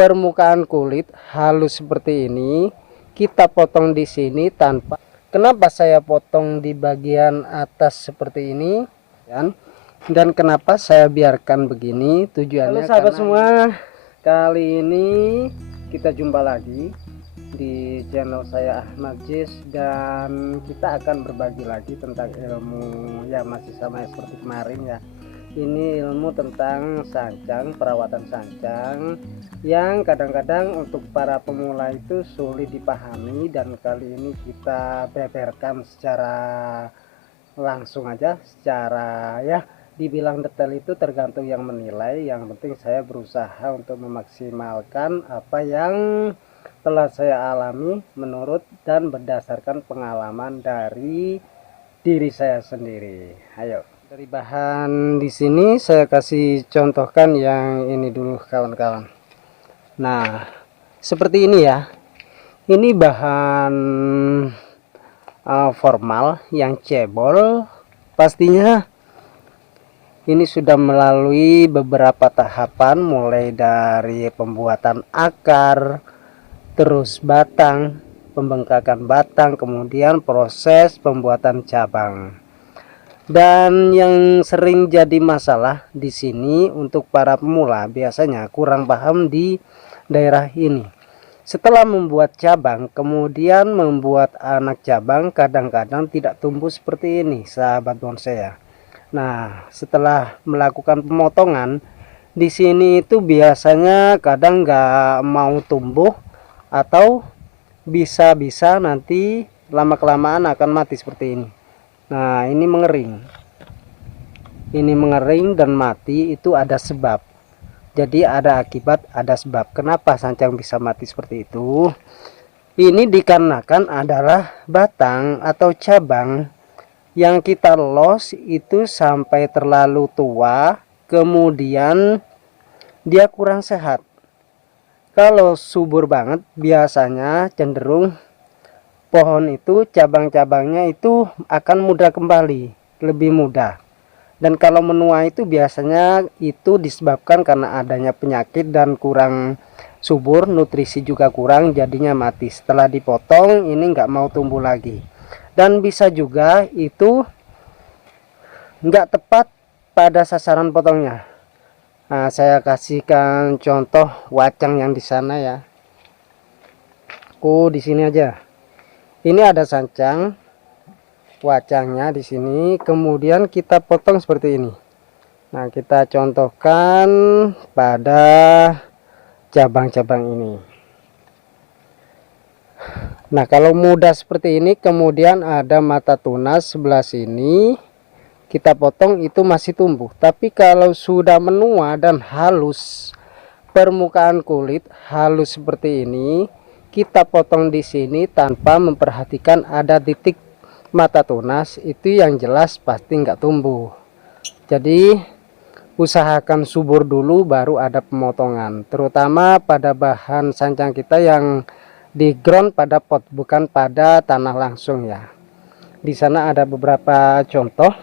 permukaan kulit halus seperti ini, kita potong di sini tanpa. Kenapa saya potong di bagian atas seperti ini dan kenapa saya biarkan begini? Tujuannya, halo sahabat semua, kali ini kita jumpa lagi di channel saya Ahmad Jis, dan kita akan berbagi lagi tentang ilmu ya, masih sama seperti kemarin ya. Ini ilmu tentang sancang, perawatan sancang yang kadang-kadang untuk para pemula itu sulit dipahami, dan kali ini kita beberkan secara langsung aja, secara ya dibilang detail itu tergantung yang menilai. Yang penting saya berusaha untuk memaksimalkan apa yang telah saya alami menurut dan berdasarkan pengalaman dari diri saya sendiri. Ayo, dari bahan di sini saya kasih contohkan yang ini dulu kawan-kawan. Nah, seperti ini ya. Ini bahan formal yang cebol. Pastinya ini sudah melalui beberapa tahapan, mulai dari pembuatan akar, terus batang, pembengkakan batang, kemudian proses pembuatan cabang. Dan yang sering jadi masalah di sini untuk para pemula biasanya kurang paham di daerah ini. Setelah membuat cabang, kemudian membuat anak cabang, kadang-kadang tidak tumbuh seperti ini, sahabat bonsai ya. Nah, setelah melakukan pemotongan di sini itu biasanya kadang nggak mau tumbuh, atau bisa-bisa nanti lama-kelamaan akan mati seperti ini. Nah, ini mengering dan mati itu ada sebab. Jadi ada akibat, ada sebab. Kenapa sancang bisa mati seperti itu? Ini dikarenakan adalah batang atau cabang yang kita los itu sampai terlalu tua, kemudian dia kurang sehat. Kalau subur banget biasanya cenderung pohon itu cabang-cabangnya itu akan mudah kembali, lebih mudah. Dan kalau menua itu biasanya itu disebabkan karena adanya penyakit dan kurang subur, nutrisi juga kurang, jadinya mati. Setelah dipotong ini nggak mau tumbuh lagi. Dan bisa juga itu nggak tepat pada sasaran potongnya. Nah, saya kasihkan contoh wacang yang di sana ya. Di sini aja. Ini ada sancang, wacangnya di sini, kemudian kita potong seperti ini. Nah, kita contohkan pada cabang-cabang ini. Nah, kalau mudah seperti ini, kemudian ada mata tunas sebelah sini, kita potong itu masih tumbuh. Tapi kalau sudah menua dan halus, permukaan kulit halus seperti ini, kita potong di sini tanpa memperhatikan ada titik mata tunas, itu yang jelas pasti nggak tumbuh. Jadi usahakan subur dulu baru ada pemotongan, terutama pada bahan sancang kita yang di ground pada pot, bukan pada tanah langsung ya. Di sana ada beberapa contoh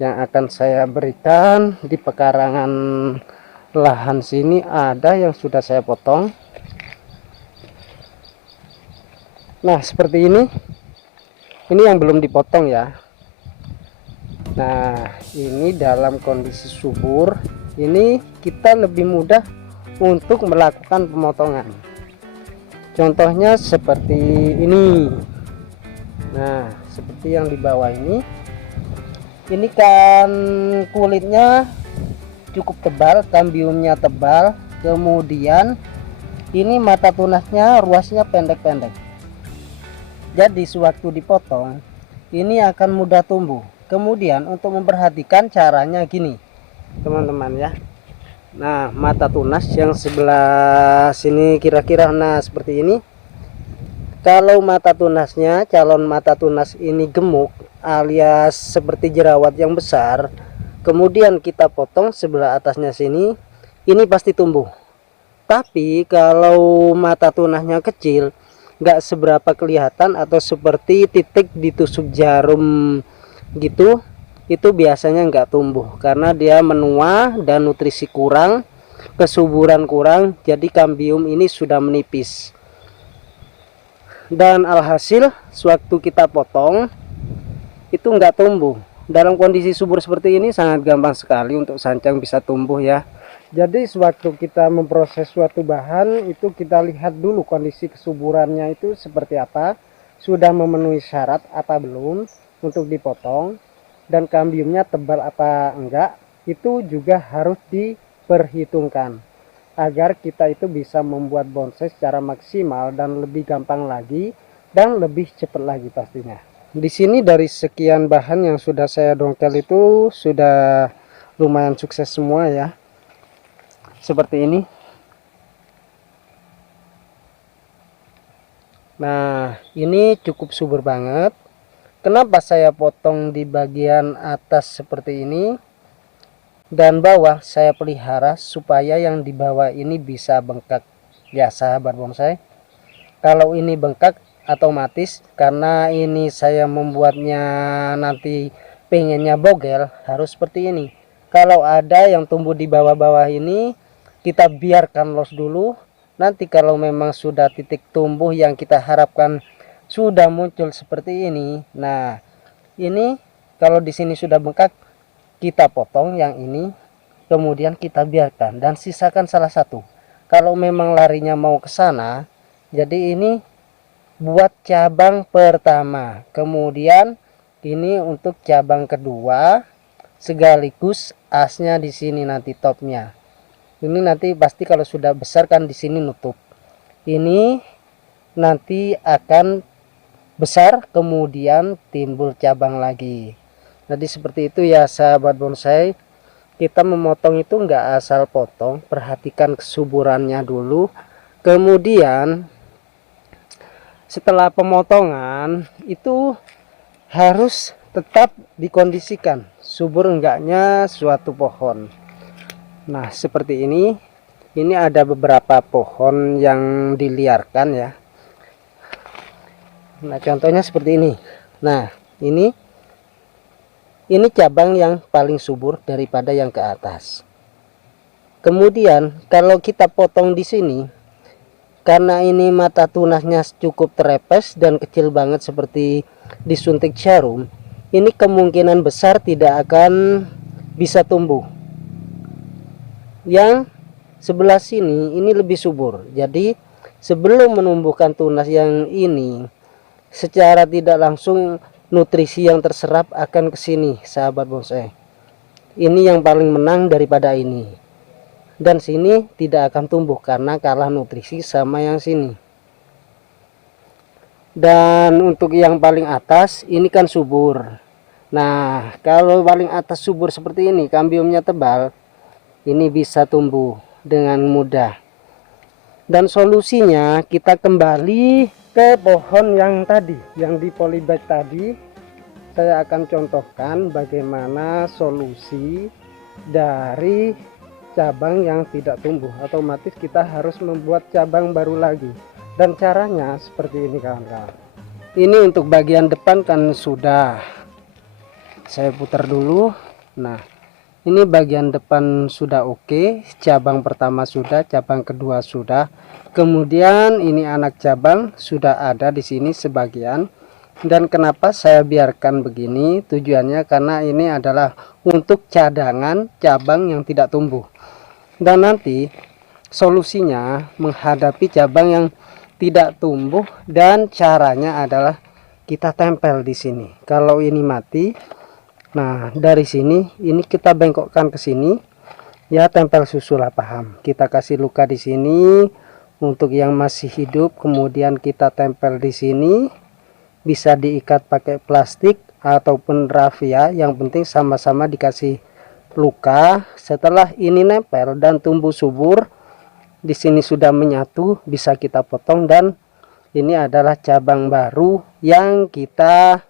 yang akan saya berikan. Di pekarangan lahan sini ada yang sudah saya potong. Nah, seperti ini yang belum dipotong ya. Nah, ini dalam kondisi subur, ini kita lebih mudah untuk melakukan pemotongan. Contohnya seperti ini. Nah, seperti yang di bawah ini kan kulitnya cukup tebal, kambiumnya tebal, kemudian ini mata tunasnya ruasnya pendek-pendek. Jadi sewaktu dipotong ini akan mudah tumbuh. Kemudian untuk memperhatikan caranya gini teman-teman ya. Nah, mata tunas yang sebelah sini kira-kira nah seperti ini. Kalau mata tunasnya, calon mata tunas ini gemuk alias seperti jerawat yang besar, kemudian kita potong sebelah atasnya sini, ini pasti tumbuh. Tapi kalau mata tunasnya kecil, nggak seberapa kelihatan, atau seperti titik ditusuk jarum gitu, itu biasanya nggak tumbuh karena dia menua dan nutrisi kurang, kesuburan kurang, jadi kambium ini sudah menipis. Dan alhasil sewaktu kita potong itu nggak tumbuh. Dalam kondisi subur seperti ini sangat gampang sekali untuk sancang bisa tumbuh ya. Jadi sewaktu kita memproses suatu bahan itu kita lihat dulu kondisi kesuburannya itu seperti apa, sudah memenuhi syarat apa belum untuk dipotong, dan kambiumnya tebal apa enggak, itu juga harus diperhitungkan agar kita itu bisa membuat bonsai secara maksimal dan lebih gampang lagi dan lebih cepat lagi pastinya. Di sini dari sekian bahan yang sudah saya dongkel itu sudah lumayan sukses semua ya. Seperti ini. Nah, ini cukup subur banget. Kenapa saya potong di bagian atas seperti ini dan bawah saya pelihara supaya yang di bawah ini bisa bengkak ya sahabat bonsai. Kalau ini bengkak otomatis karena ini saya membuatnya nanti pengennya bogel harus seperti ini. Kalau ada yang tumbuh di bawah-bawah ini kita biarkan los dulu, nanti kalau memang sudah titik tumbuh yang kita harapkan sudah muncul seperti ini, nah ini kalau di sini sudah bengkak kita potong yang ini, kemudian kita biarkan dan sisakan salah satu. Kalau memang larinya mau ke sana, jadi ini buat cabang pertama, kemudian ini untuk cabang kedua, sekaligus asnya di sini nanti topnya. Ini nanti pasti kalau sudah besar kan di sini nutup. Ini nanti akan besar kemudian timbul cabang lagi. Jadi seperti itu ya sahabat bonsai. Kita memotong itu enggak asal potong, perhatikan kesuburannya dulu. Kemudian setelah pemotongan itu harus tetap dikondisikan subur enggaknya suatu pohon. Nah seperti ini ada beberapa pohon yang diliarkan ya. Nah contohnya seperti ini. Nah ini cabang yang paling subur daripada yang ke atas. Kemudian kalau kita potong di sini, karena ini mata tunasnya cukup terepes dan kecil banget seperti disuntik jarum, ini kemungkinan besar tidak akan bisa tumbuh. Yang sebelah sini ini lebih subur. Jadi sebelum menumbuhkan tunas yang ini, secara tidak langsung nutrisi yang terserap akan ke sini sahabat bonsai. Ini yang paling menang daripada ini. Dan sini tidak akan tumbuh karena kalah nutrisi sama yang sini. Dan untuk yang paling atas ini kan subur. Nah kalau paling atas subur seperti ini, kambiumnya tebal, ini bisa tumbuh dengan mudah. Dan solusinya kita kembali ke pohon yang tadi, yang di polybag tadi. Saya akan contohkan bagaimana solusi dari cabang yang tidak tumbuh. Otomatis kita harus membuat cabang baru lagi, dan caranya seperti ini kawan-kawan. Ini untuk bagian depan kan sudah saya putar dulu. Nah ini bagian depan sudah oke, cabang pertama sudah, cabang kedua sudah, kemudian ini anak cabang sudah ada di sini sebagian. Dan kenapa saya biarkan begini, tujuannya karena ini adalah untuk cadangan cabang yang tidak tumbuh. Dan nanti solusinya menghadapi cabang yang tidak tumbuh, dan caranya adalah kita tempel di sini. Kalau ini mati, nah dari sini ini kita bengkokkan ke sini ya, tempel susul lah, paham. Kita kasih luka di sini untuk yang masih hidup, kemudian kita tempel di sini. Bisa diikat pakai plastik ataupun rafia, yang penting sama-sama dikasih luka. Setelah ini nempel dan tumbuh subur, di sini sudah menyatu, bisa kita potong. Dan ini adalah cabang baru yang kita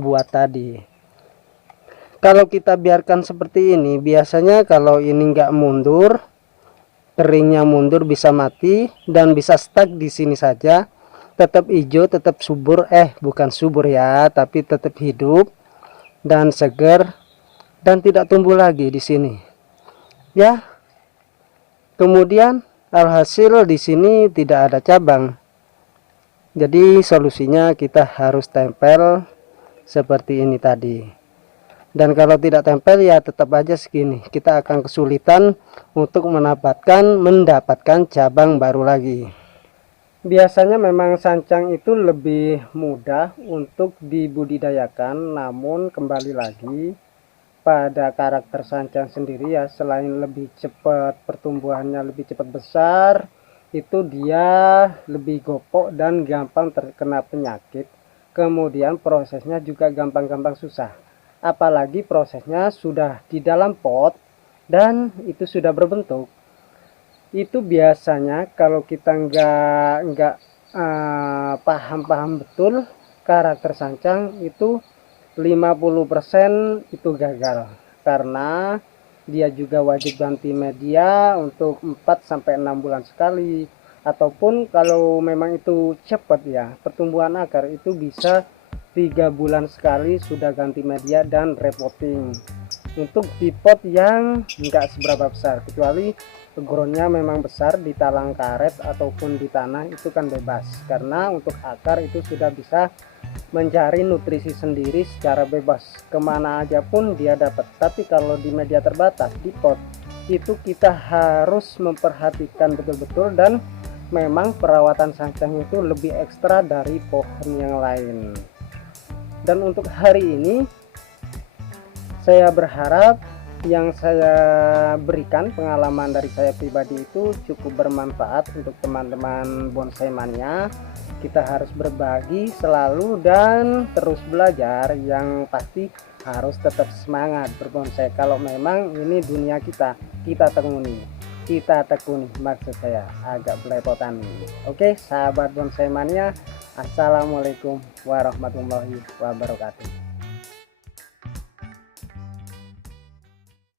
buat tadi. Kalau kita biarkan seperti ini, biasanya kalau ini nggak mundur, keringnya mundur, bisa mati dan bisa stuck di sini saja. Tetap hijau, tetap subur, bukan subur ya, tapi tetap hidup dan segar dan tidak tumbuh lagi di sini. Ya, Kemudian alhasil di sini tidak ada cabang. Jadi solusinya kita harus tempel seperti ini tadi. Dan kalau tidak tempel ya tetap aja segini. Kita akan kesulitan untuk mendapatkan cabang baru lagi. Biasanya memang sancang itu lebih mudah untuk dibudidayakan, namun kembali lagi pada karakter sancang sendiri ya, selain lebih cepat pertumbuhannya, lebih cepat besar, itu dia lebih gopok dan gampang terkena penyakit. Kemudian prosesnya juga gampang-gampang susah, apalagi prosesnya sudah di dalam pot dan itu sudah berbentuk. Itu biasanya kalau kita nggak paham betul karakter sancang itu 50% itu gagal, karena dia juga wajib ganti media untuk 4-6 bulan sekali, ataupun kalau memang itu cepat ya pertumbuhan akar itu bisa 3 bulan sekali sudah ganti media dan repotting. Untuk di pot yang enggak seberapa besar, kecuali groundnya memang besar di talang karet ataupun di tanah, itu kan bebas, karena untuk akar itu sudah bisa mencari nutrisi sendiri secara bebas kemana aja pun dia dapat. Tapi kalau di media terbatas di pot itu kita harus memperhatikan betul-betul, dan memang perawatan sancang itu lebih ekstra dari pohon yang lain. Dan untuk hari ini saya berharap yang saya berikan, pengalaman dari saya pribadi itu cukup bermanfaat untuk teman-teman bonsai mania. Kita harus berbagi selalu dan terus belajar, yang pasti harus tetap semangat berbonsai. Kalau memang ini dunia kita tekuni, maksud saya agak belepotan. Oke sahabat bonsai mania, assalamualaikum warahmatullahi wabarakatuh.